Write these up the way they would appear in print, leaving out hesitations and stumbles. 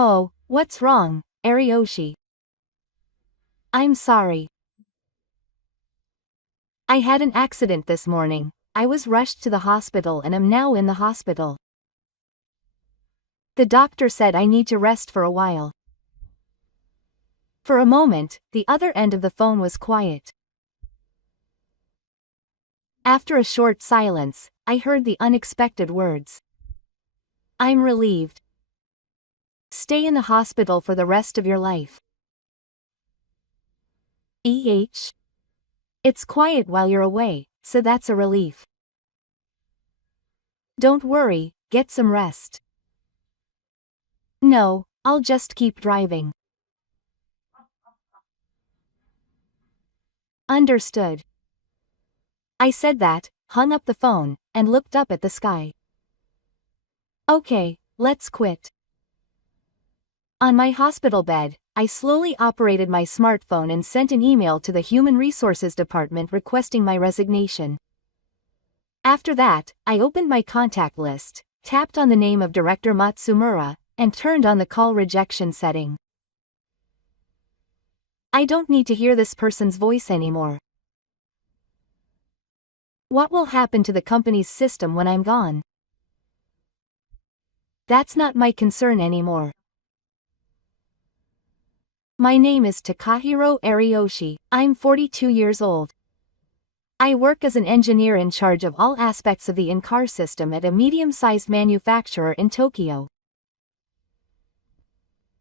Oh, what's wrong, Ariyoshi? I'm sorry. I had an accident this morning. I was rushed to the hospital and am now in the hospital. The doctor said I need to rest for a while. For a moment, the other end of the phone was quiet. After a short silence, I heard the unexpected words. I'm relieved. Stay in the hospital for the rest of your life. It's quiet while you're away, so that's a relief. Don't worry, get some rest. No, I'll just keep driving. Understood. I said that, hung up the phone, and looked up at the sky. Okay, let's quit. On my hospital bed, I slowly operated my smartphone and sent an email to the Human Resources Department requesting my resignation. After that, I opened my contact list, tapped on the name of Director Matsumura, and turned on the call rejection setting. I don't need to hear this person's voice anymore. What will happen to the company's system when I'm gone? That's not my concern anymore. My name is Takahiro Ariyoshi. I'm 42 years old. I work as an engineer in charge of all aspects of the in-car system at a medium-sized manufacturer in Tokyo.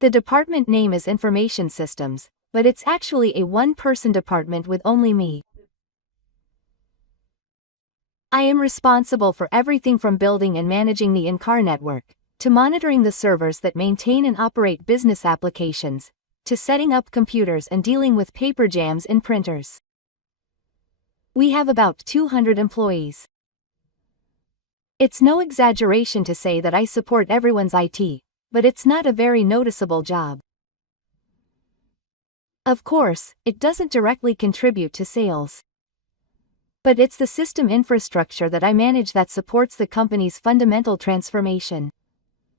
The department name is Information Systems, but it's actually a one-person department with only me. I am responsible for everything from building and managing the in-car network, to monitoring the servers that maintain and operate business applications, to setting up computers and dealing with paper jams in printers. We have about 200 employees. It's no exaggeration to say that I support everyone's IT, but it's not a very noticeable job. Of course, it doesn't directly contribute to sales. But it's the system infrastructure that I manage that supports the company's fundamental transformation.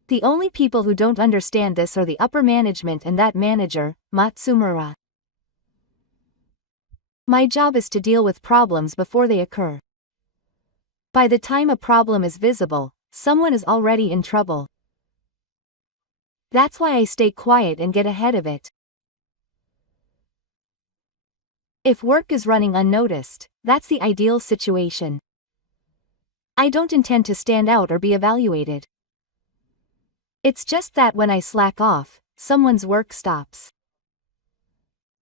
The only people who don't understand this are the upper management and that manager, Matsumura. My job is to deal with problems before they occur. By the time a problem is visible, someone is already in trouble. That's why I stay quiet and get ahead of it. If work is running unnoticed, that's the ideal situation. I don't intend to stand out or be evaluated. It's just that when I slack off, someone's work stops.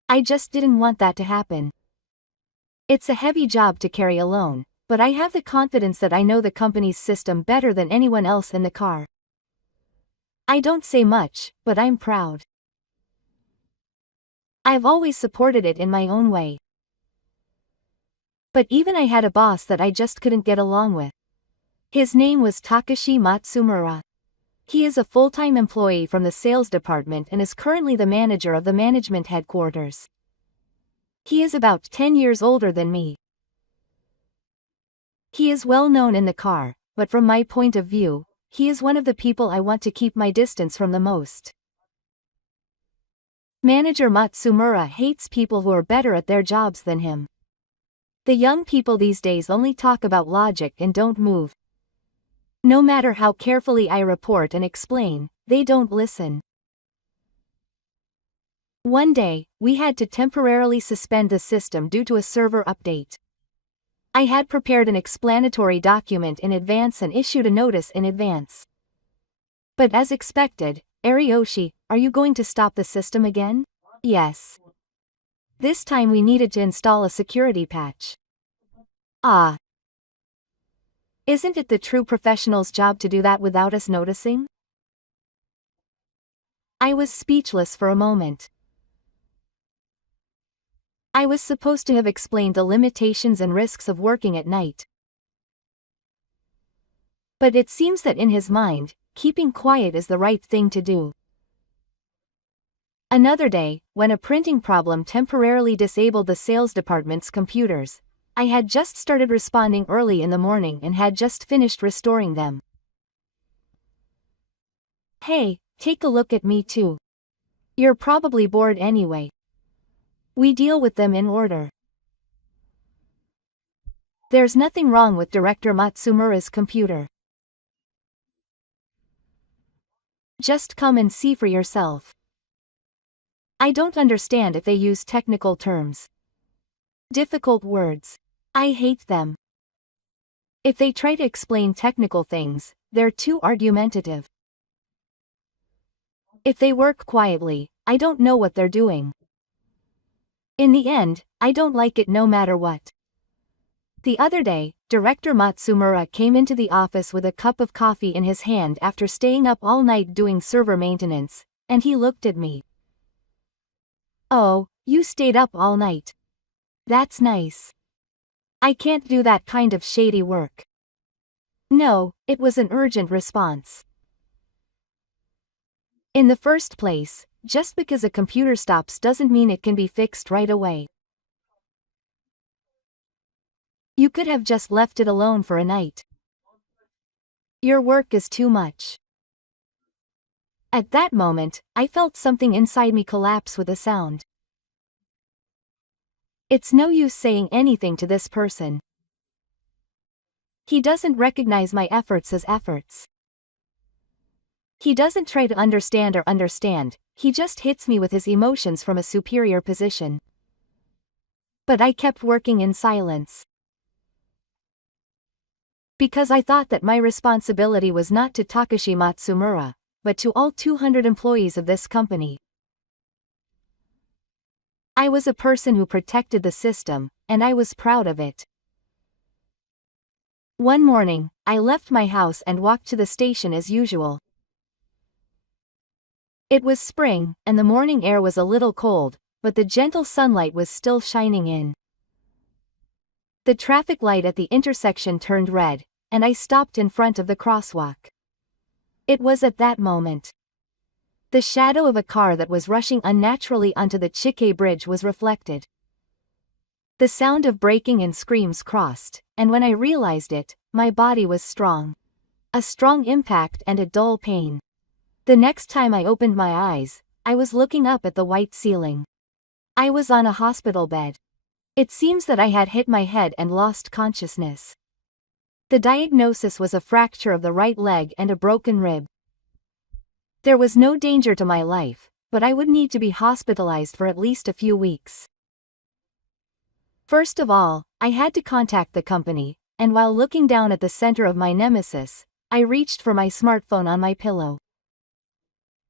I just didn't want that to happen. It's a heavy job to carry alone, but I have the confidence that I know the company's system better than anyone else in the car. I don't say much, but I'm proud. I've always supported it in my own way. But even I had a boss that I just couldn't get along with. His name was Takashi Matsumura. He is a full-time employee from the sales department and is currently the manager of the management headquarters. He is about 10 years older than me. He is well known in the car, but from my point of view, he is one of the people I want to keep my distance from the most. Manager Matsumura hates people who are better at their jobs than him. The young people these days only talk about logic and don't move. No matter how carefully I report and explain, they don't listen. One day, we had to temporarily suspend the system due to a server update. I had prepared an explanatory document in advance and issued a notice in advance. But as expected, Ariyoshi, are you going to stop the system again? Yes. This time we needed to install a security patch. Ah. Isn't it the true professional's job to do that without us noticing? I was speechless for a moment. I was supposed to have explained the limitations and risks of working at night. But it seems that in his mind, keeping quiet is the right thing to do. Another day, when a printing problem temporarily disabled the sales department's computers, I had just started responding early in the morning and had just finished restoring them. Hey, Take a look at me too. You're probably bored anyway. We deal with them in order. There's nothing wrong with Director Matsumura's computer. Just come and see for yourself. I don't understand if they use technical terms. Difficult words. I hate them. If they try to explain technical things, they're too argumentative. If they work quietly, I don't know what they're doing. In the end, I don't like it no matter what. The other day, Director Matsumura came into the office with a cup of coffee in his hand after staying up all night doing server maintenance, and he looked at me. Oh, you stayed up all night. That's nice. I can't do that kind of shady work. No, it was an urgent response. In the first place, just because a computer stops doesn't mean it can be fixed right away. You could have just left it alone for a night. Your work is too much. At that moment, I felt something inside me collapse with a sound. It's no use saying anything to this person. He doesn't recognize my efforts as efforts. He doesn't try to understand, he just hits me with his emotions from a superior position. But I kept working in silence. Because I thought that my responsibility was not to Takashi Matsumura, but to all 200 employees of this company. I was a person who protected the system, and I was proud of it. One morning, I left my house and walked to the station as usual. It was spring, and the morning air was a little cold, but the gentle sunlight was still shining in. The traffic light at the intersection turned red, and I stopped in front of the crosswalk. It was at that moment. The shadow of a car that was rushing unnaturally onto the Chike Bridge was reflected. The sound of braking and screams crossed, and when I realized it, my body was strong. A strong impact and a dull pain. The next time I opened my eyes, I was looking up at the white ceiling. I was on a hospital bed. It seems that I had hit my head and lost consciousness. The diagnosis was a fracture of the right leg and a broken rib. There was no danger to my life, but I would need to be hospitalized for at least a few weeks. First of all, I had to contact the company, and while looking down at the center of my nemesis, I reached for my smartphone on my pillow.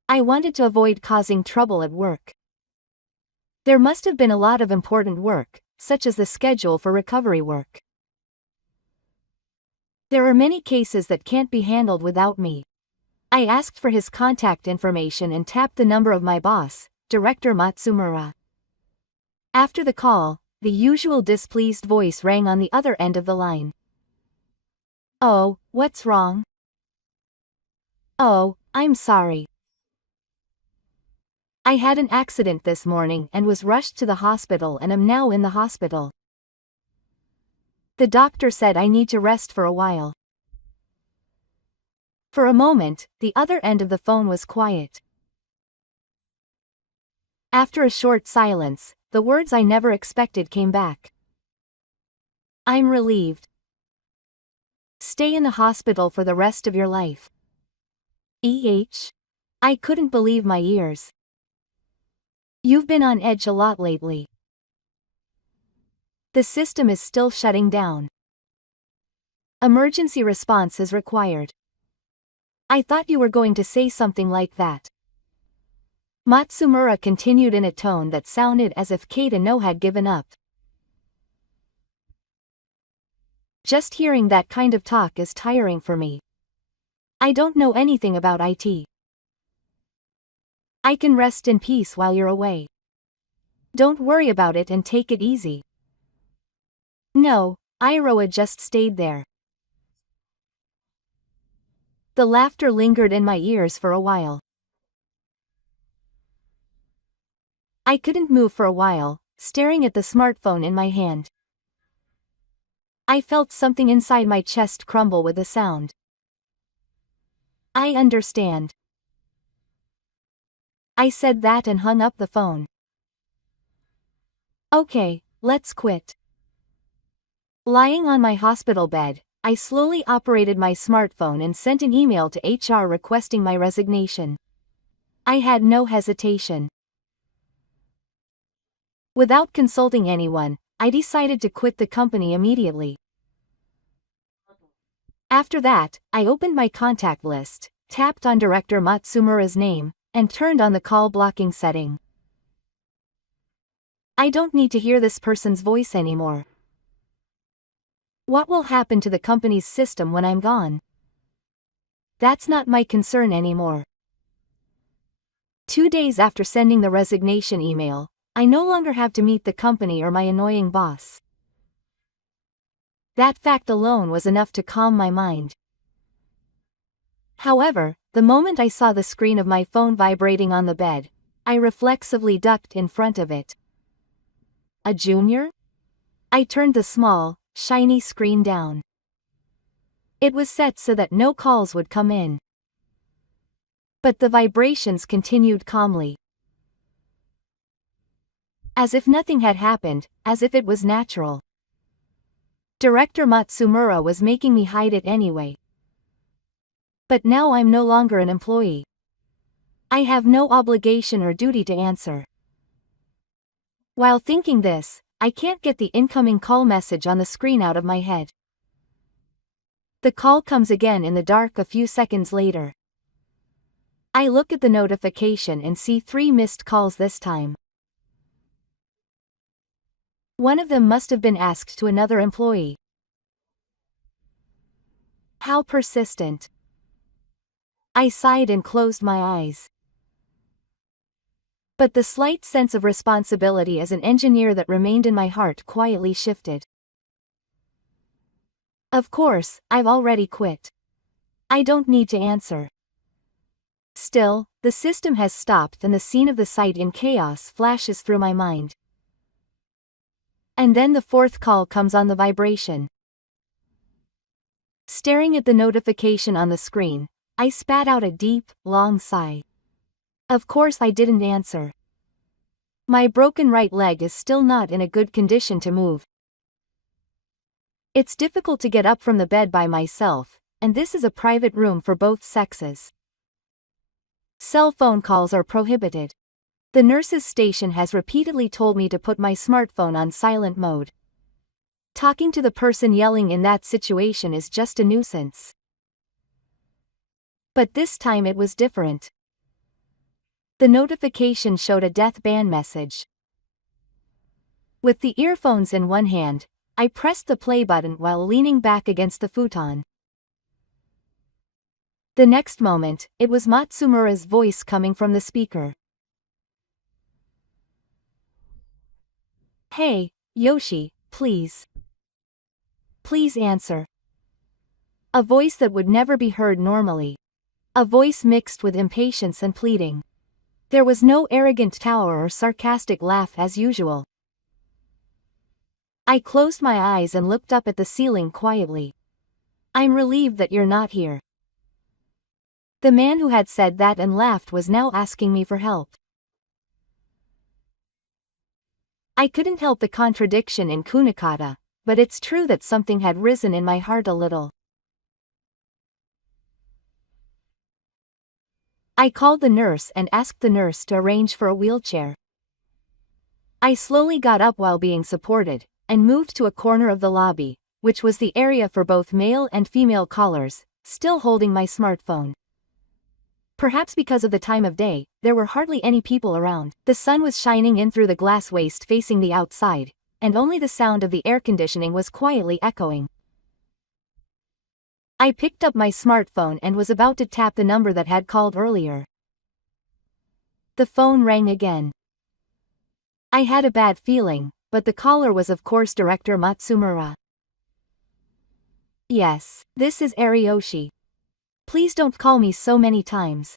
I wanted to avoid causing trouble at work. There must have been a lot of important work, such as the schedule for recovery work. There are many cases that can't be handled without me. I asked for his contact information and tapped the number of my boss, Director Matsumura. After the call, the usual displeased voice rang on the other end of the line. Oh, what's wrong? Oh, I'm sorry. I had an accident this morning and was rushed to the hospital and am now in the hospital. The doctor said I need to rest for a while. For a moment, the other end of the phone was quiet. After a short silence, the words I never expected came back. I'm relieved. Stay in the hospital for the rest of your life. I couldn't believe my ears. You've been on edge a lot lately. The system is still shutting down. Emergency response is required. I thought you were going to say something like that. Matsumura continued in a tone that sounded as if Kata no had given up. Just hearing that kind of talk is tiring for me. I don't know anything about IT. I can rest in peace while you're away. Don't worry about it and take it easy. No, Iroha just stayed there. The laughter lingered in my ears for a while. I couldn't move for a while, staring at the smartphone in my hand. I felt something inside my chest crumble with a sound. I understand. I said that and hung up the phone. Okay, let's quit. Lying on my hospital bed, I slowly operated my smartphone and sent an email to HR requesting my resignation. I had no hesitation. Without consulting anyone, I decided to quit the company immediately. After that, I opened my contact list, tapped on Director Matsumura's name, and turned on the call blocking setting. I don't need to hear this person's voice anymore. What will happen to the company's system when I'm gone? That's not my concern anymore. 2 days after sending the resignation email, I no longer have to meet the company or my annoying boss. That fact alone was enough to calm my mind. However, the moment I saw the screen of my phone vibrating on the bed, I reflexively ducked in front of it. A junior? I turned the small, shiny screen down. It was set so that no calls would come in. But the vibrations continued calmly. As if nothing had happened, as if it was natural. Director Matsumura was making me hide it anyway. But now I'm no longer an employee. I have no obligation or duty to answer. While thinking this, I can't get the incoming call message on the screen out of my head. The call comes again in the dark a few seconds later. I look at the notification and see 3 missed calls this time. One of them must have been asked to another employee. How persistent. I sighed and closed my eyes. But the slight sense of responsibility as an engineer that remained in my heart quietly shifted. Of course, I've already quit. I don't need to answer. Still, the system has stopped and the scene of the site in chaos flashes through my mind. And then the 4th call comes on the vibration. Staring at the notification on the screen, I spat out a deep, long sigh. Of course I didn't answer. My broken right leg is still not in a good condition to move. It's difficult to get up from the bed by myself, and this is a private room for both sexes. Cell phone calls are prohibited. The nurse's station has repeatedly told me to put my smartphone on silent mode. Talking to the person yelling in that situation is just a nuisance. But this time it was different. The notification showed a death ban message. With the earphones in one hand, I pressed the play button while leaning back against the futon. The next moment, it was Matsumura's voice coming from the speaker. Hey, Yoshi, please. Please answer. A voice that would never be heard normally. A voice mixed with impatience and pleading. There was no arrogant tower or sarcastic laugh as usual. I closed my eyes and looked up at the ceiling quietly. I'm relieved that you're not here. The man who had said that and laughed was now asking me for help. I couldn't help the contradiction in Kunakata, but it's true that something had risen in my heart a little. I called the nurse and asked the nurse to arrange for a wheelchair. I slowly got up while being supported, and moved to a corner of the lobby, which was the area for both male and female callers, still holding my smartphone. Perhaps because of the time of day, there were hardly any people around. The sun was shining in through the glass waste facing the outside, and only the sound of the air conditioning was quietly echoing. I picked up my smartphone and was about to tap the number that had called earlier. The phone rang again. I had a bad feeling, but the caller was of course Director Matsumura. Yes, this is Ariyoshi. Please don't call me so many times.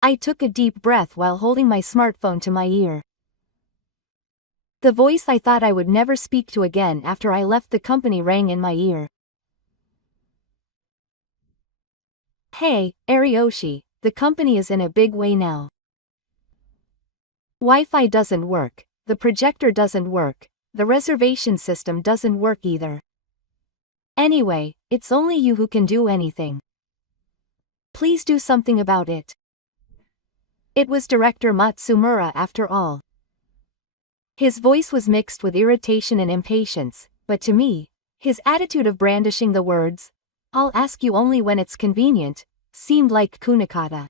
I took a deep breath while holding my smartphone to my ear. The voice I thought I would never speak to again after I left the company rang in my ear. Hey, Ariyoshi, the company is in a big way now. Wi-Fi doesn't work, the projector doesn't work, the reservation system doesn't work either. Anyway, it's only you who can do anything. Please do something about it. It was Director Matsumura after all. His voice was mixed with irritation and impatience, but to me, his attitude of brandishing the words, "I'll ask you only when it's convenient," seemed like kunikata.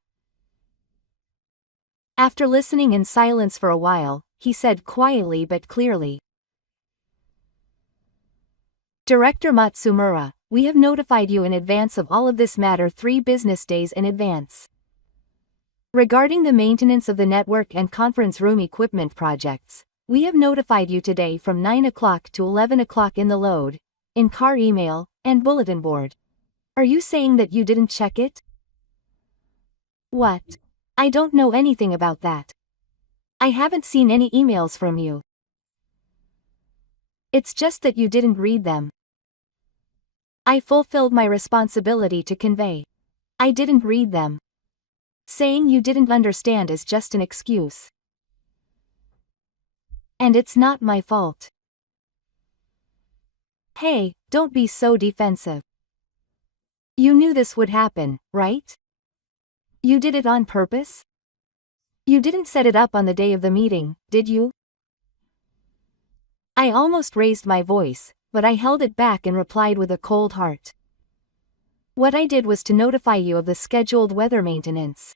After listening in silence for a while, he said quietly but clearly, "Director Matsumura, we have notified you in advance of all of this matter 3 business days in advance. Regarding the maintenance of the network and conference room equipment projects, we have notified you today from 9 o'clock to 11 o'clock in the load, in-car email, and bulletin board. Are you saying that you didn't check it?" "What? I don't know anything about that. I haven't seen any emails from you. It's just that you didn't read them. I fulfilled my responsibility to convey. I didn't read them. Saying you didn't understand is just an excuse. And it's not my fault." "Hey, don't be so defensive. You knew this would happen, right? You did it on purpose? You didn't set it up on the day of the meeting, did you?" I almost raised my voice, but I held it back and replied with a cold heart. "What I did was to notify you of the scheduled weather maintenance.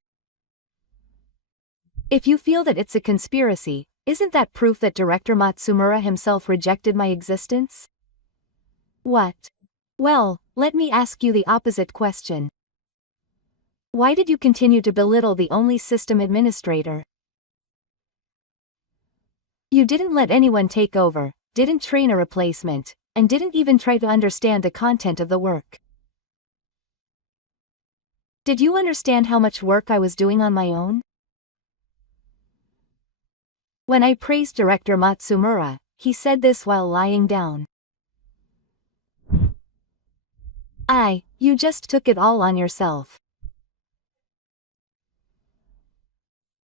If you feel that it's a conspiracy, isn't that proof that Director Matsumura himself rejected my existence?" "What? Well, let me ask you the opposite question. Why did you continue to belittle the only system administrator? You didn't let anyone take over, didn't train a replacement, and didn't even try to understand the content of the work. Did you understand how much work I was doing on my own?" When I praised Director Matsumura, he said this while lying down. You just took it all on yourself."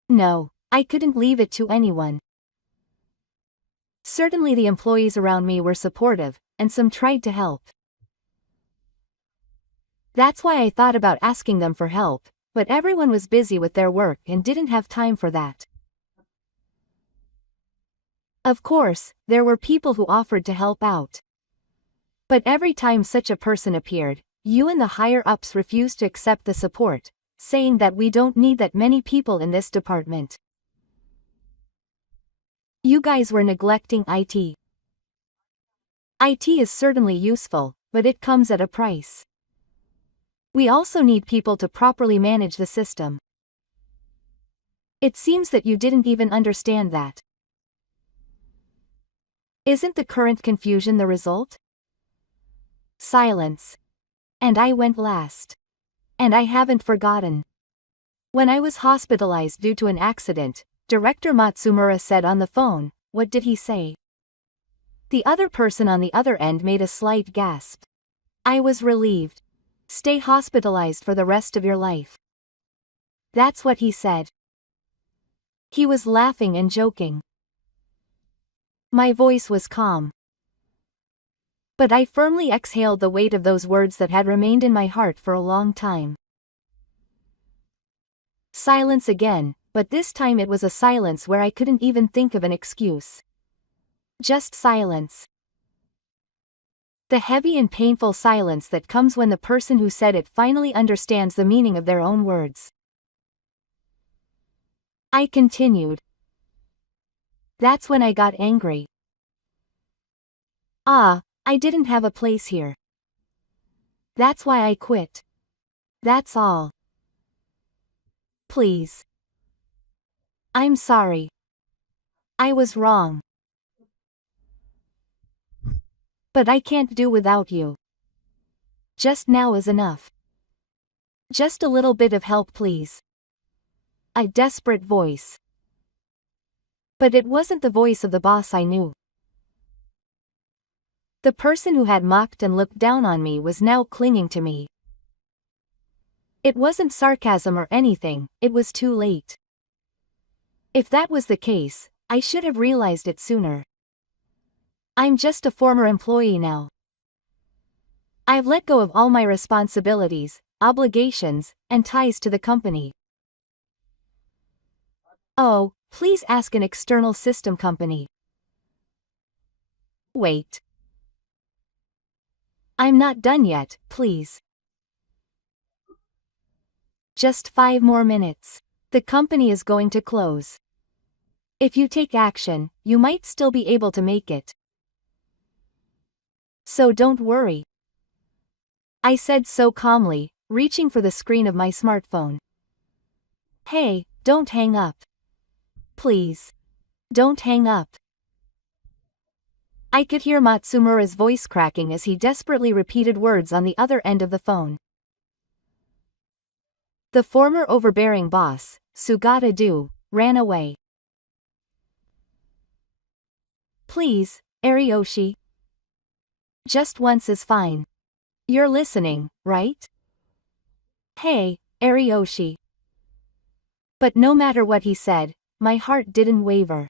No, I couldn't leave it to anyone. Certainly the employees around me were supportive, and some tried to help. That's why I thought about asking them for help, but everyone was busy with their work and didn't have time for that. Of course, there were people who offered to help out. But every time such a person appeared, you and the higher-ups refused to accept the support, saying that we don't need that many people in this department. You guys were neglecting IT. IT is certainly useful, but it comes at a price. We also need people to properly manage the system. It seems that you didn't even understand that. Isn't the current confusion the result?" Silence. And I went last. And I haven't forgotten. When I was hospitalized due to an accident, Director Matsumura said on the phone, "What did he say?" The other person on the other end made a slight gasp. I was relieved. "Stay hospitalized for the rest of your life." That's what he said. He was laughing and joking. My voice was calm. But I firmly exhaled the weight of those words that had remained in my heart for a long time. Silence again, but this time it was a silence where I couldn't even think of an excuse. Just silence. The heavy and painful silence that comes when the person who said it finally understands the meaning of their own words. I continued. That's when I got angry. I didn't have a place here. That's why I quit. That's all. Please. I'm sorry. I was wrong. But I can't do without you. Just now is enough. Just a little bit of help, please. A desperate voice. But it wasn't the voice of the boss I knew. The person who had mocked and looked down on me was now clinging to me. It wasn't sarcasm or anything, it was too late. If that was the case, I should have realized it sooner. I'm just a former employee now. I've let go of all my responsibilities, obligations, and ties to the company. Oh, please ask an external system company. Wait. I'm not done yet, please. Just 5 more minutes. The company is going to close. If you take action, you might still be able to make it. So don't worry. I said so calmly, reaching for the screen of my smartphone. Hey, don't hang up. Please. Don't hang up. I could hear Matsumura's voice cracking as he desperately repeated words on the other end of the phone. The former overbearing boss, Sugata-do, ran away. Please, Ariyoshi. Just once is fine. You're listening, right? Hey, Ariyoshi. But no matter what he said, my heart didn't waver.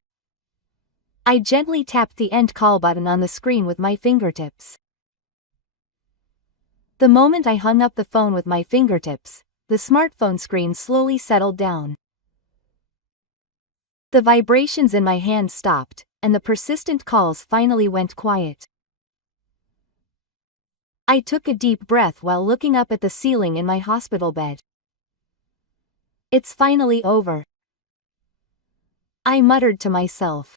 I gently tapped the end call button on the screen with my fingertips. The moment I hung up the phone with my fingertips, the smartphone screen slowly settled down. The vibrations in my hand stopped, and the persistent calls finally went quiet. I took a deep breath while looking up at the ceiling in my hospital bed. It's finally over. I muttered to myself.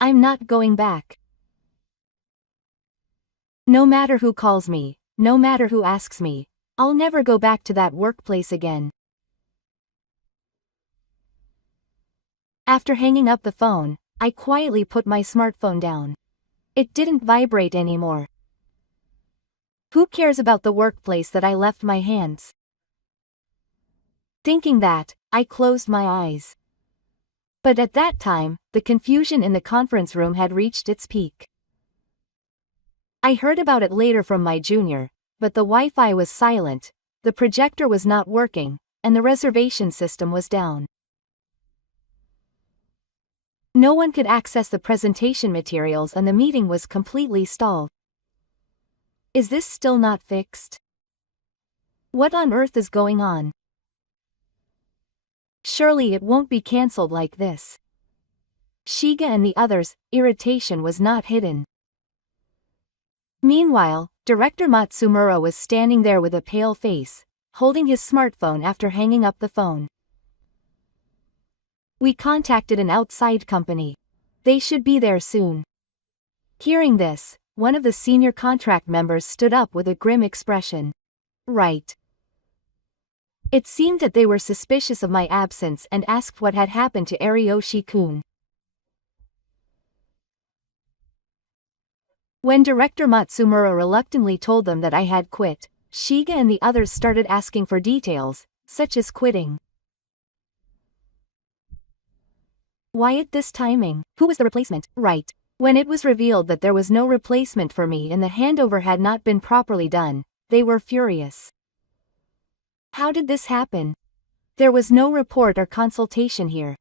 I'm not going back. No matter who calls me, no matter who asks me, I'll never go back to that workplace again. After hanging up the phone, I quietly put my smartphone down. It didn't vibrate anymore. Who cares about the workplace that I left my hands? Thinking that, I closed my eyes. But at that time, the confusion in the conference room had reached its peak. I heard about it later from my junior, but the Wi-Fi was silent, the projector was not working, and the reservation system was down. No one could access the presentation materials and the meeting was completely stalled. Is this still not fixed? What on earth is going on? Surely it won't be cancelled like this. Shiga and the others' irritation was not hidden. Meanwhile, Director Matsumura was standing there with a pale face, holding his smartphone after hanging up the phone. We contacted an outside company. They should be there soon. Hearing this, one of the senior contract members stood up with a grim expression. Right. It seemed that they were suspicious of my absence and asked what had happened to Ariyoshi-kun. When Director Matsumura reluctantly told them that I had quit, Shiga and the others started asking for details, such as quitting. Why at this timing? Who was the replacement? Right. When it was revealed that there was no replacement for me and the handover had not been properly done, they were furious. How did this happen? There was no report or consultation here.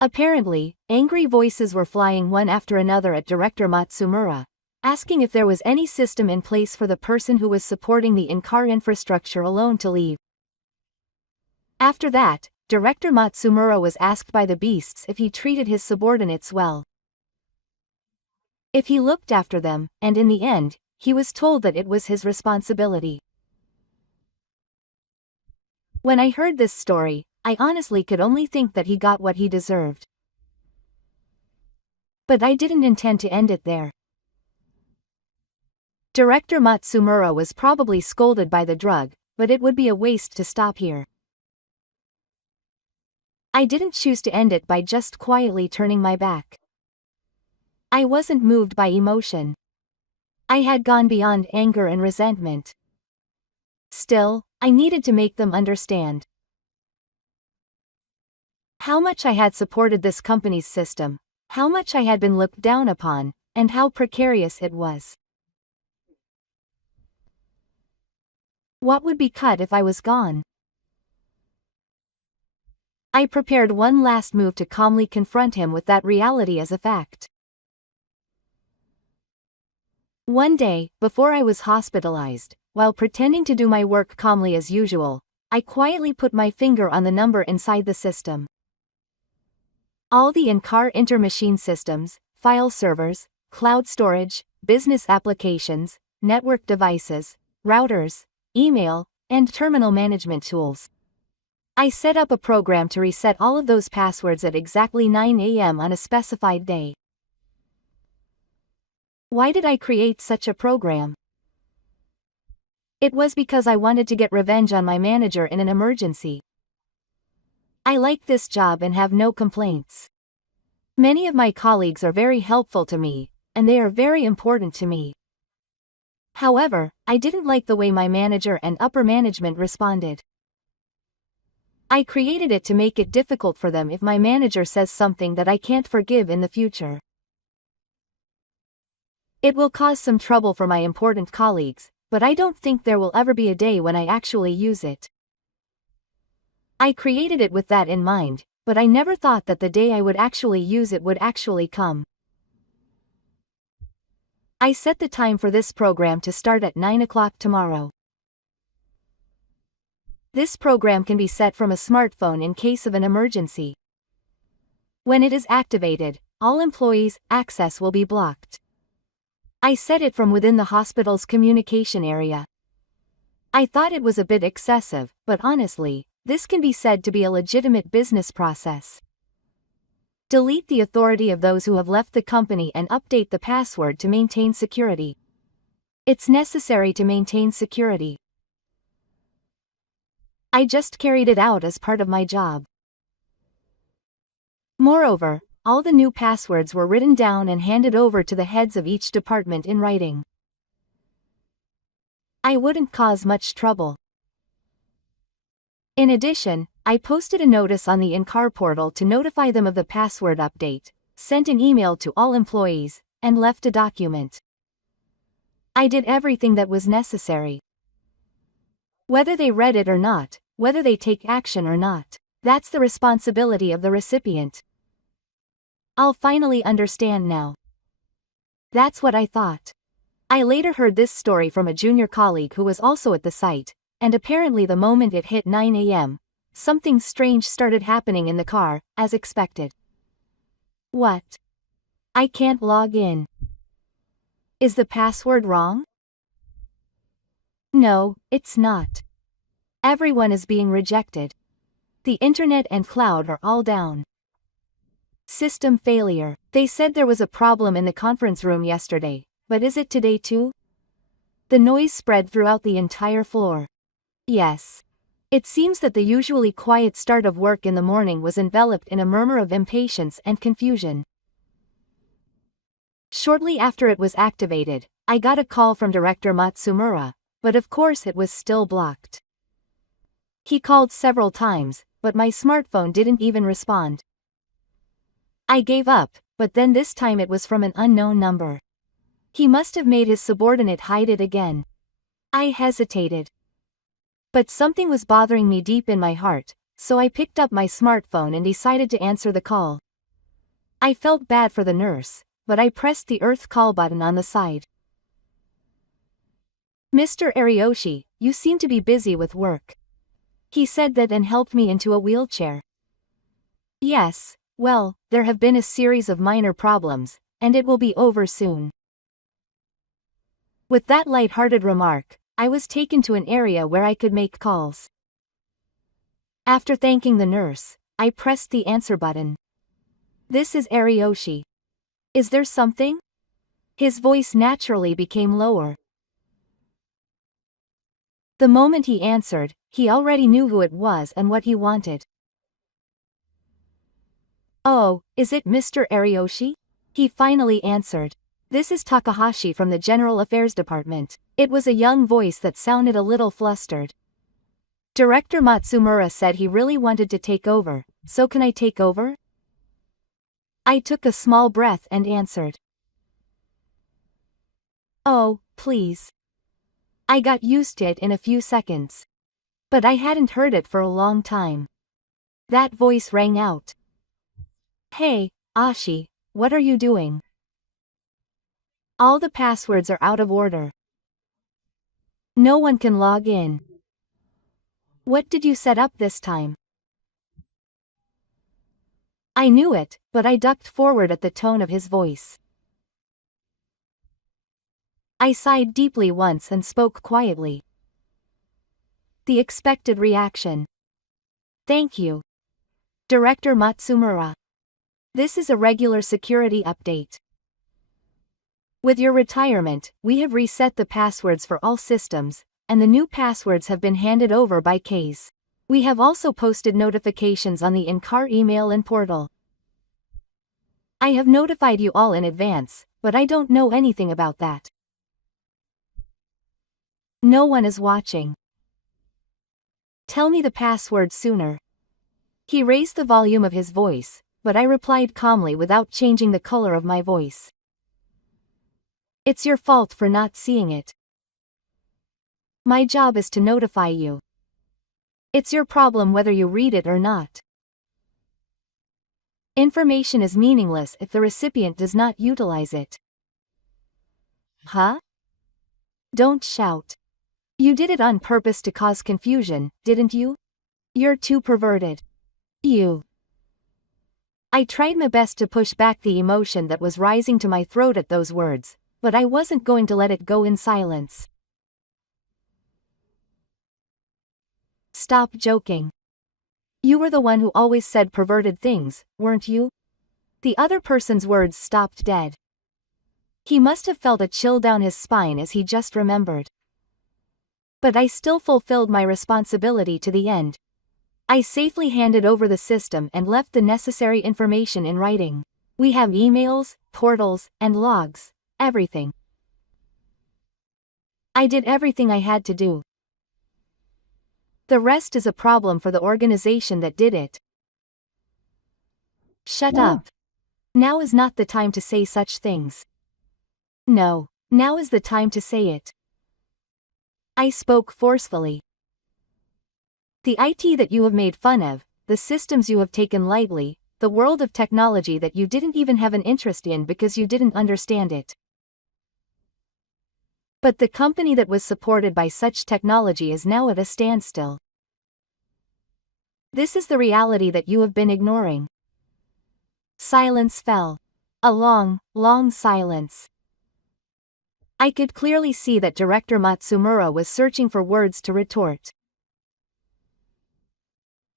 Apparently, angry voices were flying one after another at Director Matsumura, asking if there was any system in place for the person who was supporting the in-car infrastructure alone to leave. After that, Director Matsumura was asked by the beasts if he treated his subordinates well. If he looked after them, and in the end, he was told that it was his responsibility. When I heard this story, I honestly could only think that he got what he deserved. But I didn't intend to end it there. Director Matsumura was probably scolded by the drug, but it would be a waste to stop here. I didn't choose to end it by just quietly turning my back. I wasn't moved by emotion. I had gone beyond anger and resentment. Still, I needed to make them understand how much I had supported this company's system, how much I had been looked down upon, and how precarious it was. What would be cut if I was gone? I prepared one last move to calmly confront him with that reality as a fact. One day, before I was hospitalized, while pretending to do my work calmly as usual, I quietly put my finger on the number inside the system. All the in-car inter-machine systems, file servers, cloud storage, business applications, network devices, routers, email, and terminal management tools. I set up a program to reset all of those passwords at exactly 9 a.m. on a specified day. Why did I create such a program? It was because I wanted to get revenge on my manager in an emergency. I like this job and have no complaints. Many of my colleagues are very helpful to me, and they are very important to me. However, I didn't like the way my manager and upper management responded. I created it to make it difficult for them if my manager says something that I can't forgive in the future. It will cause some trouble for my important colleagues, but I don't think there will ever be a day when I actually use it. I created it with that in mind, but I never thought that the day I would actually use it would actually come. I set the time for this program to start at 9 o'clock tomorrow. This program can be set from a smartphone in case of an emergency. When it is activated, all employees' access will be blocked. I set it from within the hospital's communication area. I thought it was a bit excessive, but honestly, this can be said to be a legitimate business process. Delete the authority of those who have left the company and update the password to maintain security. It's necessary to maintain security. I just carried it out as part of my job. Moreover, all the new passwords were written down and handed over to the heads of each department in writing. I wouldn't cause much trouble. In addition, I posted a notice on the in-car portal to notify them of the password update, sent an email to all employees, and left a document. I did everything that was necessary. Whether they read it or not, whether they take action or not, that's the responsibility of the recipient. I'll finally understand now. That's what I thought. I later heard this story from a junior colleague who was also at the site, and apparently the moment it hit 9 a.m., something strange started happening in the car, as expected. What? I can't log in. Is the password wrong? No, it's not. Everyone is being rejected. The internet and cloud are all down. System failure. They said there was a problem in the conference room yesterday, but is it today too? The noise spread throughout the entire floor. Yes. It seems that the usually quiet start of work in the morning was enveloped in a murmur of impatience and confusion. Shortly after it was activated, I got a call from Director Matsumura, but of course it was still blocked. He called several times, but my smartphone didn't even respond. I gave up, but then this time it was from an unknown number. He must have made his subordinate hide it again. I hesitated. But something was bothering me deep in my heart, so I picked up my smartphone and decided to answer the call. I felt bad for the nurse, but I pressed the earth call button on the side. Mr. Ariyoshi, you seem to be busy with work. He said that and helped me into a wheelchair. Yes, well, there have been a series of minor problems, and it will be over soon. With that light-hearted remark, I was taken to an area where I could make calls. After thanking the nurse, I pressed the answer button. This is Ariyoshi. Is there something? His voice naturally became lower. The moment he answered, he already knew who it was and what he wanted. Oh, is it Mr. Ariyoshi? He finally answered. This is Takahashi from the General Affairs Department. It was a young voice that sounded a little flustered. Director Matsumura said he really wanted to take over, so can I take over? I took a small breath and answered. Oh, please. I got used to it in a few seconds. But I hadn't heard it for a long time. That voice rang out. Hey, Ashi, what are you doing? All the passwords are out of order. No one can log in. What did you set up this time? I knew it, but I ducked forward at the tone of his voice. I sighed deeply once and spoke quietly. The expected reaction. Thank you, Director Matsumura. This is a regular security update. With your retirement, we have reset the passwords for all systems, and the new passwords have been handed over by case. We have also posted notifications on the in-car email and portal. I have notified you all in advance, but I don't know anything about that. No one is watching. Tell me the password sooner. He raised the volume of his voice, but I replied calmly without changing the color of my voice. It's your fault for not seeing it. My job is to notify you. It's your problem whether you read it or not. Information is meaningless if the recipient does not utilize it. Huh? Don't shout. You did it on purpose to cause confusion, didn't you? You're too perverted. You. I tried my best to push back the emotion that was rising to my throat at those words, but I wasn't going to let it go in silence. Stop joking. You were the one who always said perverted things, weren't you? The other person's words stopped dead. He must have felt a chill down his spine as he just remembered. But I still fulfilled my responsibility to the end. I safely handed over the system and left the necessary information in writing. We have emails, portals, and logs, everything. I did everything I had to do. The rest is a problem for the organization that did it. Shut up. Now is not the time to say such things. No, now is the time to say it. I spoke forcefully. The IT that you have made fun of, the systems you have taken lightly, the world of technology that you didn't even have an interest in because you didn't understand it. But the company that was supported by such technology is now at a standstill. This is the reality that you have been ignoring. Silence fell. A long, long silence. I could clearly see that Director Matsumura was searching for words to retort.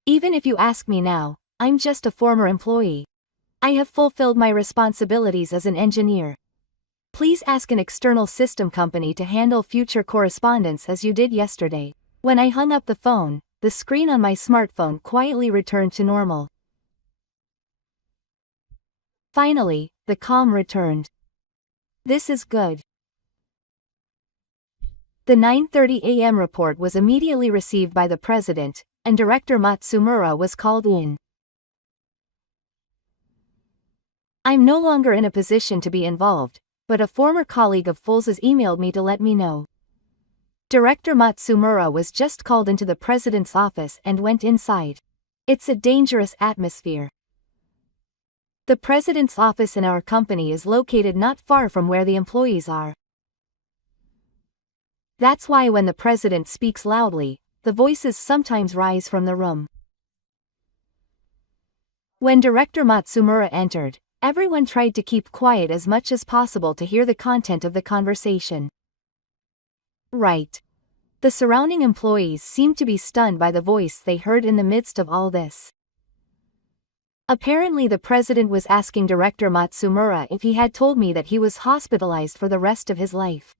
Even if you ask me now, I'm just a former employee. I have fulfilled my responsibilities as an engineer. Please ask an external system company to handle future correspondence as you did yesterday. When I hung up the phone, the screen on my smartphone quietly returned to normal. Finally, the calm returned. This is good. The 9:30 a.m. report was immediately received by the president, and Director Matsumura was called in. I'm no longer in a position to be involved, but a former colleague of Foles's emailed me to let me know. Director Matsumura was just called into the president's office and went inside. It's a dangerous atmosphere. The president's office in our company is located not far from where the employees are. That's why when the president speaks loudly, the voices sometimes rise from the room. When Director Matsumura entered, everyone tried to keep quiet as much as possible to hear the content of the conversation. Right. The surrounding employees seemed to be stunned by the voice they heard in the midst of all this. Apparently the president was asking Director Matsumura if he had told me that he was hospitalized for the rest of his life.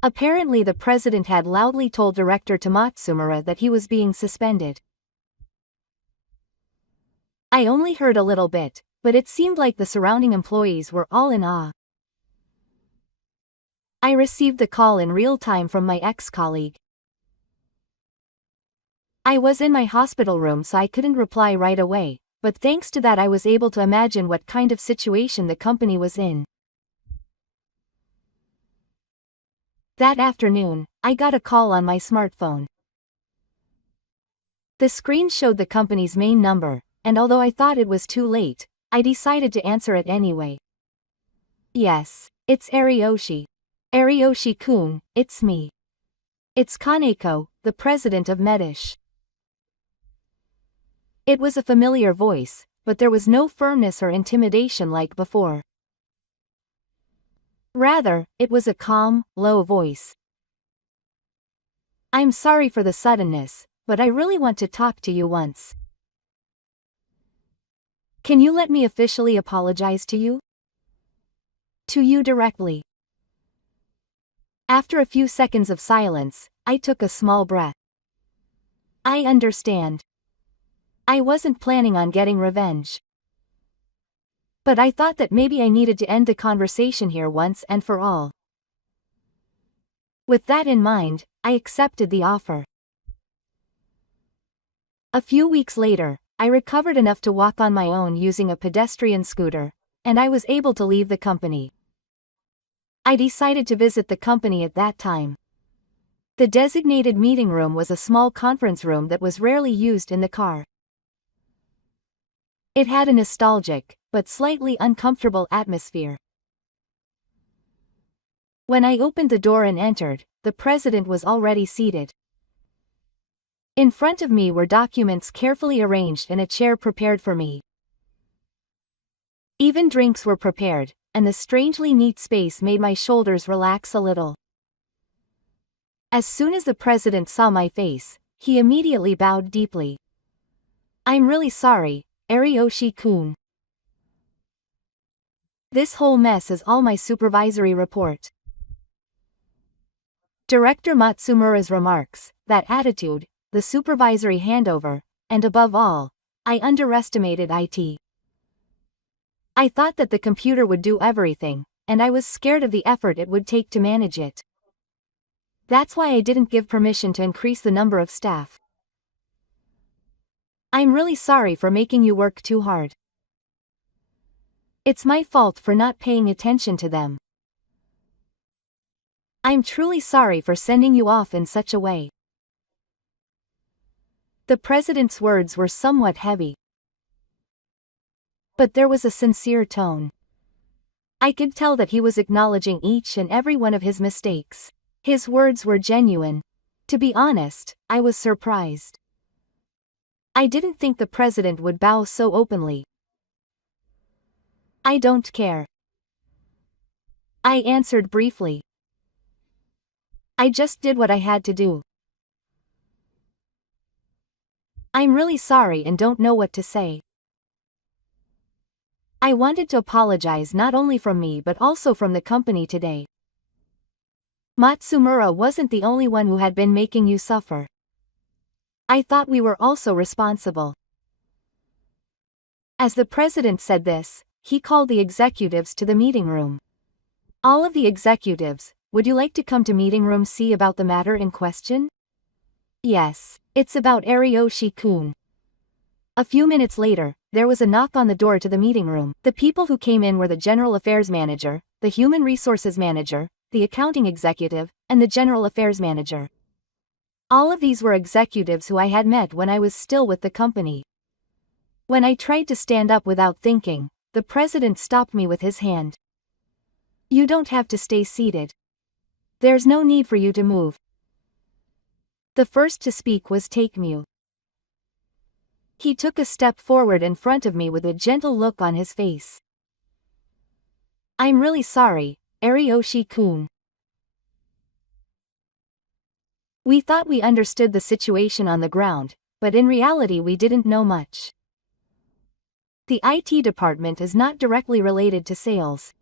Apparently the president had loudly told Director Matsumura that he was being suspended. I only heard a little bit, but it seemed like the surrounding employees were all in awe. I received the call in real time from my ex-colleague. I was in my hospital room so I couldn't reply right away, but thanks to that I was able to imagine what kind of situation the company was in. That afternoon, I got a call on my smartphone. The screen showed the company's main number, and although I thought it was too late, I decided to answer it anyway. Yes, it's Ariyoshi. Ariyoshi-kun, it's me. It's Kaneko, the president of Medish. It was a familiar voice, but there was no firmness or intimidation like before. Rather, it was a calm, low voice. I'm sorry for the suddenness, but I really want to talk to you once. Can you let me officially apologize to you? To you directly. After a few seconds of silence, I took a small breath. I understand. I wasn't planning on getting revenge. But I thought that maybe I needed to end the conversation here once and for all. With that in mind, I accepted the offer. A few weeks later, I recovered enough to walk on my own using a pedestrian scooter, and I was able to leave the company. I decided to visit the company at that time. The designated meeting room was a small conference room that was rarely used in the car. It had a nostalgic, but slightly uncomfortable atmosphere. When I opened the door and entered, the president was already seated. In front of me were documents carefully arranged and a chair prepared for me. Even drinks were prepared, and the strangely neat space made my shoulders relax a little. As soon as the president saw my face, he immediately bowed deeply. I'm really sorry, Ariyoshi-kun. This whole mess is all my supervisory report. Director Matsumura's remarks, that attitude, the supervisory handover, and above all, I underestimated IT. I thought that the computer would do everything, and I was scared of the effort it would take to manage it. That's why I didn't give permission to increase the number of staff. I'm really sorry for making you work too hard. It's my fault for not paying attention to them. I'm truly sorry for sending you off in such a way. The president's words were somewhat heavy. But there was a sincere tone. I could tell that he was acknowledging each and every one of his mistakes. His words were genuine. To be honest, I was surprised. I didn't think the president would bow so openly. I don't care. I answered briefly. I just did what I had to do. I'm really sorry and don't know what to say. I wanted to apologize not only from me but also from the company today. Matsumura wasn't the only one who had been making you suffer. I thought we were also responsible. As the president said this, he called the executives to the meeting room. All of the executives, would you like to come to meeting room C about the matter in question? Yes, it's about Ariyoshi-kun. A few minutes later, there was a knock on the door to the meeting room. The people who came in were the General Affairs Manager, the Human Resources Manager, the Accounting Executive, and the General Affairs Manager. All of these were executives who I had met when I was still with the company. When I tried to stand up without thinking, the president stopped me with his hand. You don't have to stay seated. There's no need for you to move. The first to speak was Takemu. He took a step forward in front of me with a gentle look on his face. I'm really sorry, Ariyoshi-kun. We thought we understood the situation on the ground, but in reality we didn't know much. The IT department is not directly related to sales.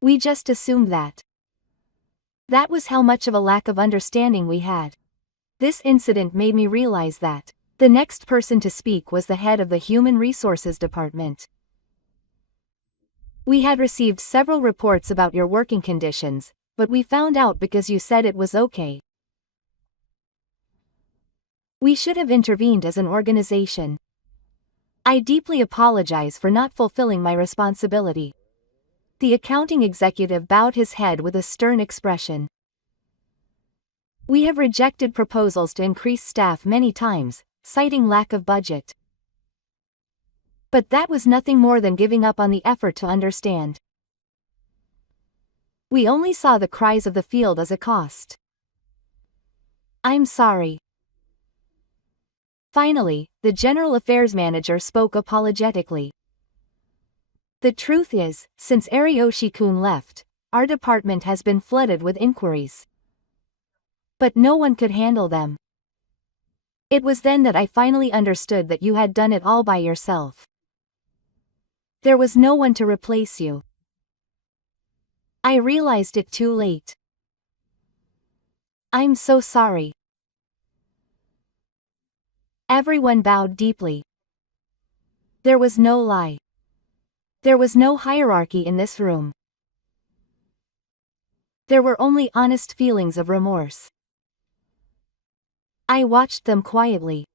We just assumed that. That was how much of a lack of understanding we had. This incident made me realize that the next person to speak was the head of the Human Resources Department. We had received several reports about your working conditions, but we found out because you said it was okay. We should have intervened as an organization. I deeply apologize for not fulfilling my responsibility. The accounting executive bowed his head with a stern expression. We have rejected proposals to increase staff many times, citing lack of budget. But that was nothing more than giving up on the effort to understand. We only saw the cries of the field as a cost. I'm sorry. Finally, the General Affairs Manager spoke apologetically. The truth is, since Ariyoshi-kun left, our department has been flooded with inquiries. But no one could handle them. It was then that I finally understood that you had done it all by yourself. There was no one to replace you. I realized it too late. I'm so sorry. Everyone bowed deeply. There was no lie. There was no hierarchy in this room. There were only honest feelings of remorse. I watched them quietly.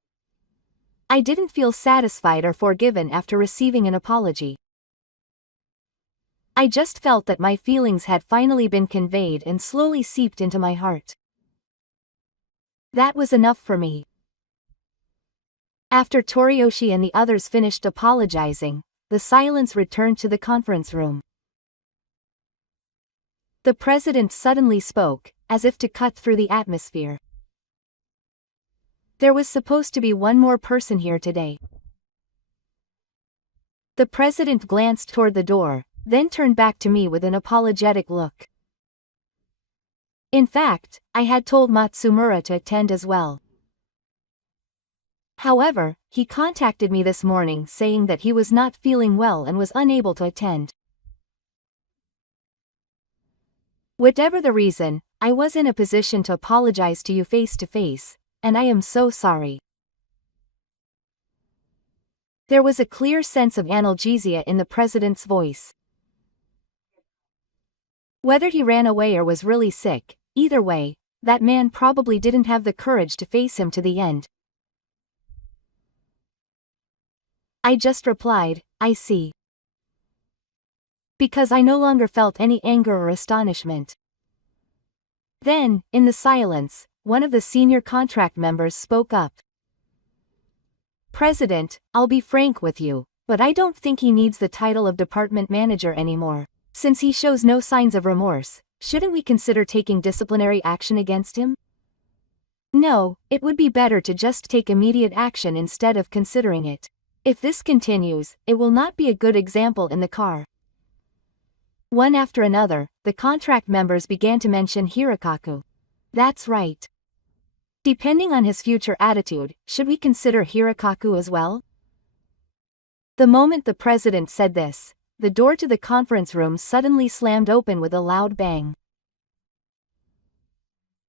I didn't feel satisfied or forgiven after receiving an apology. I just felt that my feelings had finally been conveyed and slowly seeped into my heart. That was enough for me. After Toriyoshi and the others finished apologizing, the silence returned to the conference room. The president suddenly spoke, as if to cut through the atmosphere. There was supposed to be one more person here today. The president glanced toward the door, then turned back to me with an apologetic look. In fact, I had told Matsumura to attend as well. However, he contacted me this morning saying that he was not feeling well and was unable to attend. Whatever the reason, I was in a position to apologize to you face to face, and I am so sorry. There was a clear sense of analgesia in the president's voice. Whether he ran away or was really sick, either way, that man probably didn't have the courage to face him to the end. I just replied, I see. Because I no longer felt any anger or astonishment. Then, in the silence, one of the senior contract members spoke up. President, I'll be frank with you, but I don't think he needs the title of department manager anymore. Since he shows no signs of remorse, shouldn't we consider taking disciplinary action against him? No, it would be better to just take immediate action instead of considering it. If this continues, it will not be a good example in the car. One after another, the contract members began to mention Hirakaku. That's right. Depending on his future attitude, should we consider Hirakaku as well? The moment the president said this, the door to the conference room suddenly slammed open with a loud bang.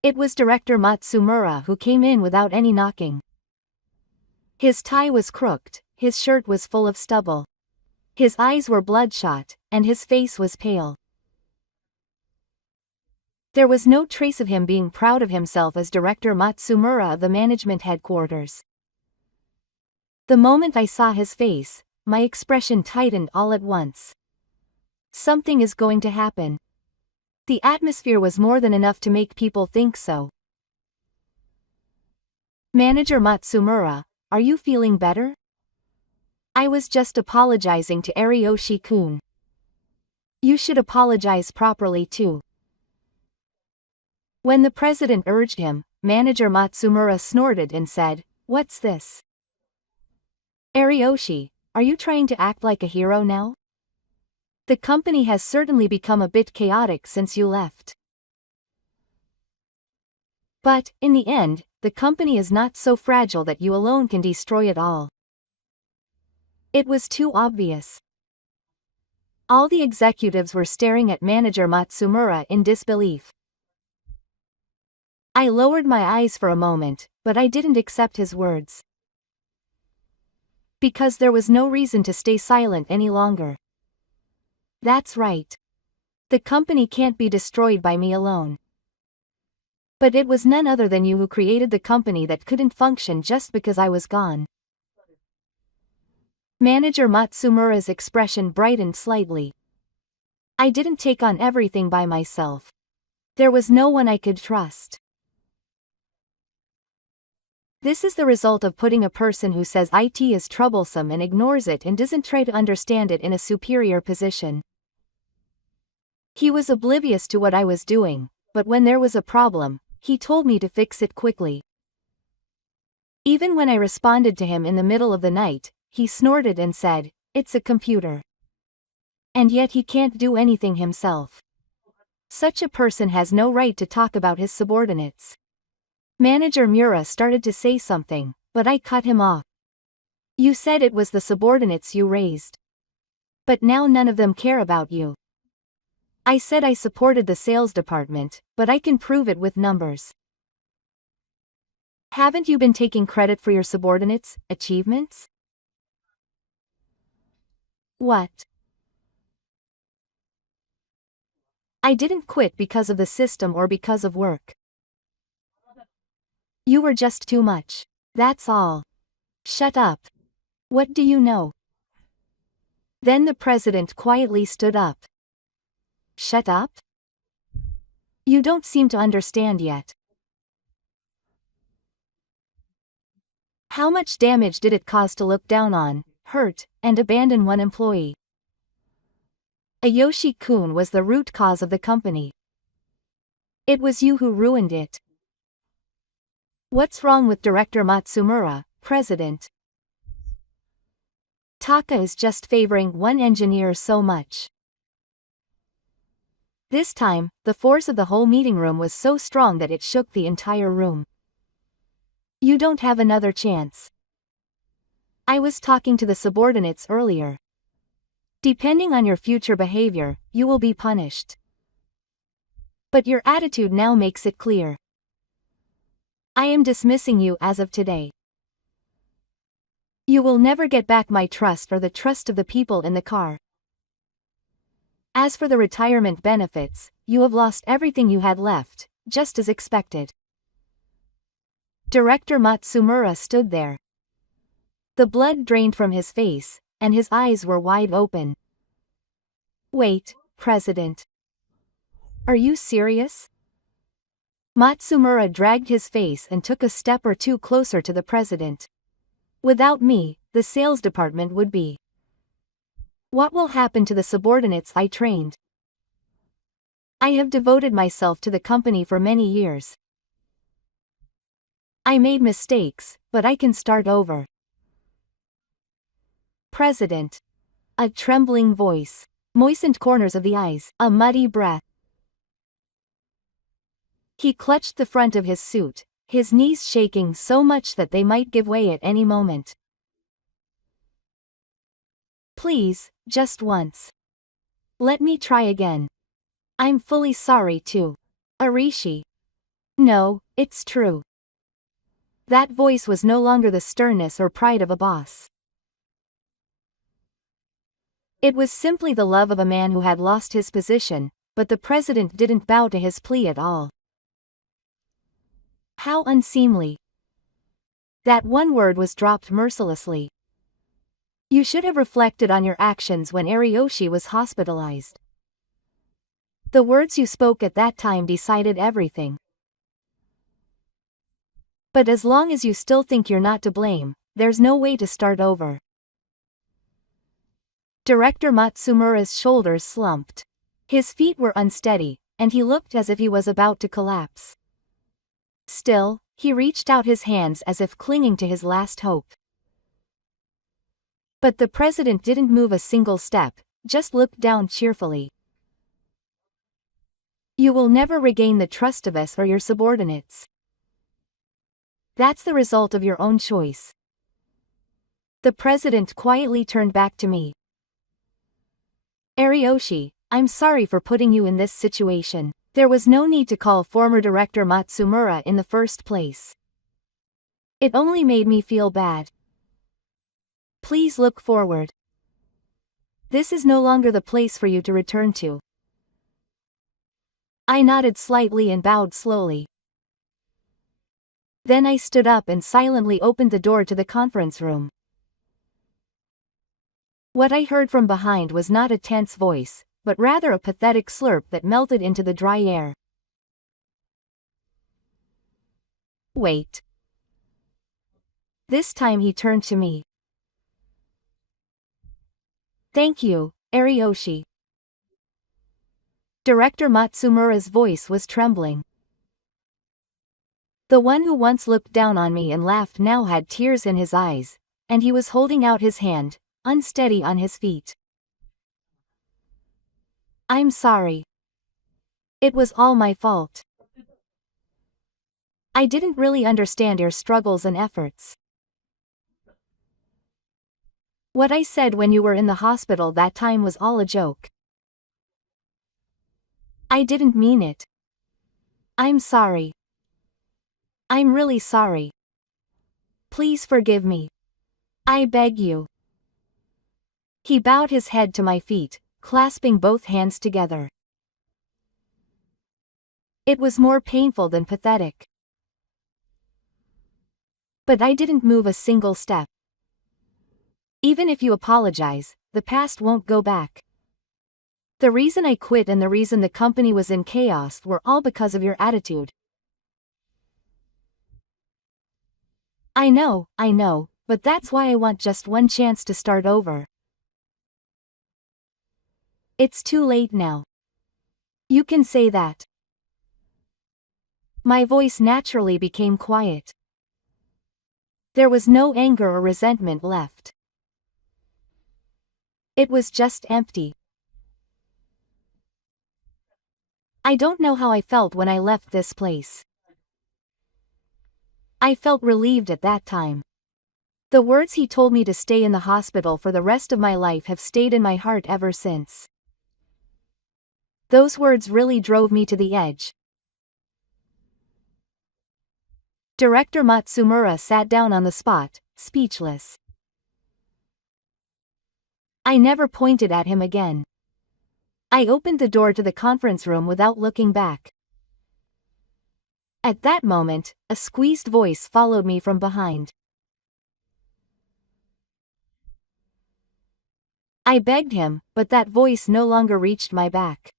It was Director Matsumura who came in without any knocking. His tie was crooked, his shirt was full of stubble. His eyes were bloodshot, and his face was pale. There was no trace of him being proud of himself as Director Matsumura of the management headquarters. The moment I saw his face, my expression tightened all at once. Something is going to happen. The atmosphere was more than enough to make people think so. Manager Matsumura, are you feeling better? I was just apologizing to Ariyoshi-kun. You should apologize properly too. When the president urged him, Manager Matsumura snorted and said, What's this? Ariyoshi, are you trying to act like a hero now? The company has certainly become a bit chaotic since you left. But, in the end, the company is not so fragile that you alone can destroy it all. It was too obvious. All the executives were staring at Manager Matsumura in disbelief. I lowered my eyes for a moment, but I didn't accept his words. Because there was no reason to stay silent any longer. That's right. The company can't be destroyed by me alone. But it was none other than you who created the company that couldn't function just because I was gone. Manager Matsumura's expression brightened slightly. I didn't take on everything by myself. There was no one I could trust. This is the result of putting a person who says IT is troublesome and ignores it and doesn't try to understand it in a superior position. He was oblivious to what I was doing, but when there was a problem, he told me to fix it quickly. Even when I responded to him in the middle of the night, he snorted and said, "It's a computer." And yet he can't do anything himself. Such a person has no right to talk about his subordinates. Manager Mura started to say something, but I cut him off. You said it was the subordinates you raised. But now none of them care about you. I said I supported the sales department, but I can prove it with numbers. Haven't you been taking credit for your subordinates' achievements? What? I didn't quit because of the system or because of work. You were just too much. That's all. Shut up. What do you know? Then the president quietly stood up. Shut up? You don't seem to understand yet. How much damage did it cause to look down on, hurt, and abandon one employee? Ayoshi-kun was the root cause of the company. It was you who ruined it. What's wrong with Director Matsumura, President? Taka is just favoring one engineer so much. This time, the force of the whole meeting room was so strong that it shook the entire room. You don't have another chance. I was talking to the subordinates earlier. Depending on your future behavior, you will be punished. But your attitude now makes it clear. I am dismissing you as of today. You will never get back my trust or the trust of the people in the car. As for the retirement benefits, you have lost everything you had left, just as expected. Director Matsumura stood there. The blood drained from his face, and his eyes were wide open. Wait, President. Are you serious? Matsumura dragged his face and took a step or two closer to the president. Without me, the sales department would be. What will happen to the subordinates I trained? I have devoted myself to the company for many years. I made mistakes, but I can start over. President. A trembling voice. Moistened corners of the eyes, a muddy breath. He clutched the front of his suit, his knees shaking so much that they might give way at any moment. Please, just once. Let me try again. I'm fully sorry too. Arishi. No, it's true. That voice was no longer the sternness or pride of a boss. It was simply the love of a man who had lost his position, but the president didn't bow to his plea at all. How unseemly. That one word was dropped mercilessly. You should have reflected on your actions when Ariyoshi was hospitalized. The words you spoke at that time decided everything. But as long as you still think you're not to blame, there's no way to start over. Director Matsumura's shoulders slumped. His feet were unsteady, and he looked as if he was about to collapse. Still, he reached out his hands as if clinging to his last hope. But the president didn't move a single step, just looked down cheerfully. You will never regain the trust of us or your subordinates. That's the result of your own choice. The president quietly turned back to me. Ariyoshi, I'm sorry for putting you in this situation. There was no need to call former director Matsumura in the first place. It only made me feel bad. Please look forward. This is no longer the place for you to return to. I nodded slightly and bowed slowly. Then I stood up and silently opened the door to the conference room. What I heard from behind was not a tense voice, but rather a pathetic slurp that melted into the dry air. Wait. This time he turned to me. "Thank you, Ariyoshi." Director Matsumura's voice was trembling. The one who once looked down on me and laughed now had tears in his eyes, and he was holding out his hand, unsteady on his feet. "I'm sorry. It was all my fault. I didn't really understand your struggles and efforts. What I said when you were in the hospital that time was all a joke. I didn't mean it. I'm sorry. I'm really sorry. Please forgive me. I beg you." He bowed his head to my feet, clasping both hands together. It was more painful than pathetic. But I didn't move a single step. "Even if you apologize, the past won't go back. The reason I quit and the reason the company was in chaos were all because of your attitude." I know, but that's why I want just one chance to start over. It's too late now. You can say that. My voice naturally became quiet. There was no anger or resentment left. It was just empty. I don't know how I felt when I left this place. I felt relieved at that time. The words he told me to stay in the hospital for the rest of my life have stayed in my heart ever since. Those words really drove me to the edge. Director Matsumura sat down on the spot, speechless. I never pointed at him again. I opened the door to the conference room without looking back. At that moment, a squeezed voice followed me from behind. I begged him, but that voice no longer reached my back.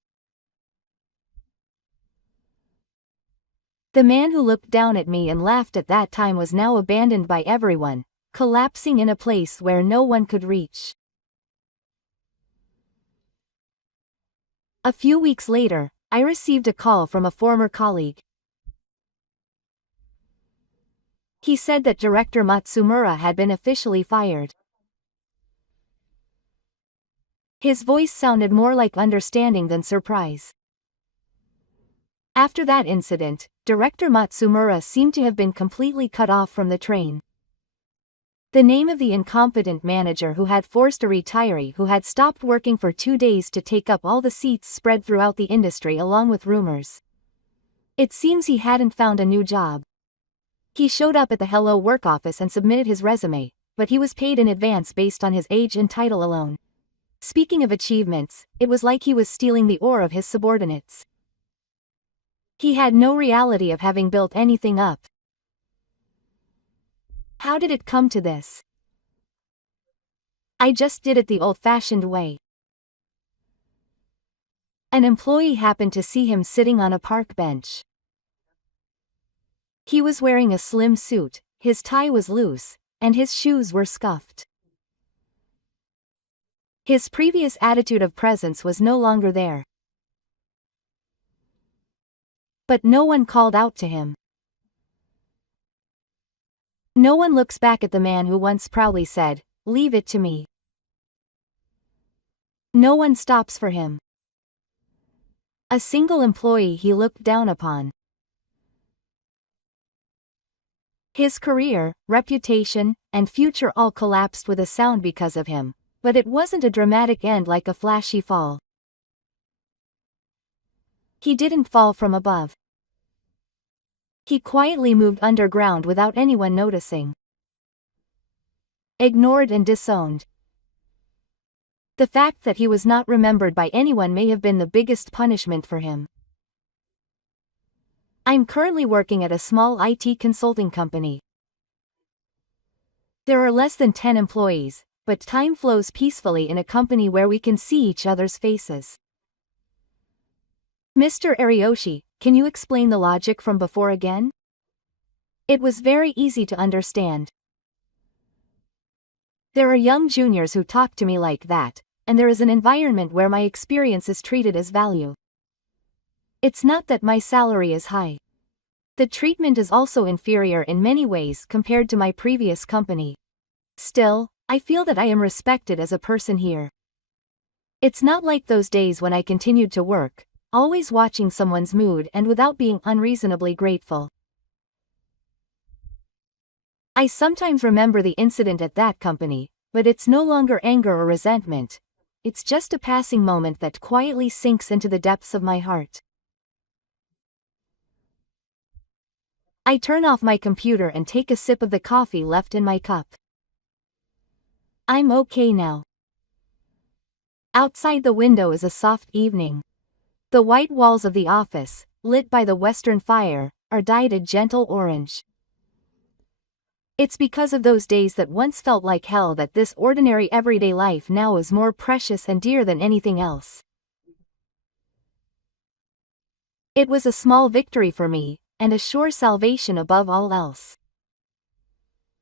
The man who looked down at me and laughed at that time was now abandoned by everyone, collapsing in a place where no one could reach. A few weeks later, I received a call from a former colleague. He said that Director Matsumura had been officially fired. His voice sounded more like understanding than surprise. After that incident, Director Matsumura seemed to have been completely cut off from the train. The name of the incompetent manager who had forced a retiree who had stopped working for 2 days to take up all the seats spread throughout the industry along with rumors. It seems he hadn't found a new job. He showed up at the Hello Work office and submitted his resume, but he was paid in advance based on his age and title alone. Speaking of achievements, it was like he was stealing the ore of his subordinates. He had no reality of having built anything up. How did it come to this? I just did it the old-fashioned way. An employee happened to see him sitting on a park bench. He was wearing a slim suit, his tie was loose, and his shoes were scuffed. His previous attitude of presence was no longer there. But no one called out to him. No one looks back at the man who once proudly said, "Leave it to me." No one stops for him. A single employee he looked down upon. His career, reputation, and future all collapsed with a sound because of him, but it wasn't a dramatic end like a flashy fall. He didn't fall from above. He quietly moved underground without anyone noticing. Ignored and disowned. The fact that he was not remembered by anyone may have been the biggest punishment for him. I'm currently working at a small IT consulting company. There are less than 10 employees, but time flows peacefully in a company where we can see each other's faces. Mr. Ariyoshi, can you explain the logic from before again? It was very easy to understand. There are young juniors who talk to me like that, and there is an environment where my experience is treated as value. It's not that my salary is high. The treatment is also inferior in many ways compared to my previous company. Still, I feel that I am respected as a person here. It's not like those days when I continued to work, always watching someone's mood and without being unreasonably grateful. I sometimes remember the incident at that company, but it's no longer anger or resentment. It's just a passing moment that quietly sinks into the depths of my heart. I turn off my computer and take a sip of the coffee left in my cup. I'm okay now. Outside the window is a soft evening. The white walls of the office, lit by the western fire, are dyed a gentle orange. It's because of those days that once felt like hell that this ordinary everyday life now is more precious and dear than anything else. It was a small victory for me, and a sure salvation above all else.